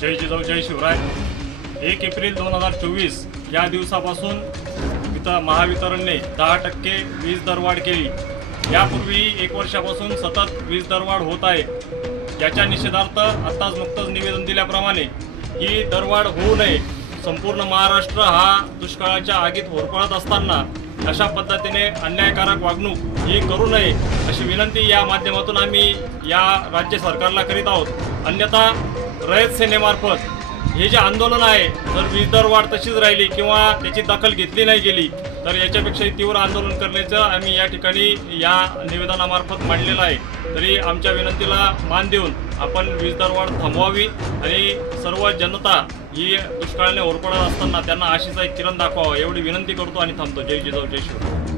जय जिजाऊ जय Shivray. 1 April 2024 या दिवसापासून महावितरणने 10% वीज दरवाढ केली। यापूर्वी 1 वर्षापासून सतत वीज दरवाढ होत आहे। याच्या निषेधार्थ आत्ताच नुकतंच निवेदन दिल्याप्रमाणे ही दरवाढ होऊ नये। संपूर्ण महाराष्ट्र हा दुष्काळाच्या आगीत होरपळत असताना अशा पद्धतीने अन्यायकारक वागणूक ही करू नये अशी विनंती या माध्यमातून आम्ही या राज्य सरकारला करीत आहोत। अन्यथा रयत सेनेमार्फत हे जे आंदोलन आहे, जर वीज दरवाढ तशीच राहिली किंवा त्याची दखल घेतली नाही गेली तर याच्यापेक्षाही तीव्र आंदोलन करण्याचं आम्ही या ठिकाणी या निवेदनामार्फत मांडलेलं आहे। तरी आमच्या विनंतीला मान देऊन आपण वीज दरवाढ थांबवावी आणि सर्व जनता ही दुष्काळाने होरपळत असताना त्यांना आशेचा एक किरण दाखवावा एवढी विनंती करतो आणि थांबतो। जय जिजाऊ जय शिवराय।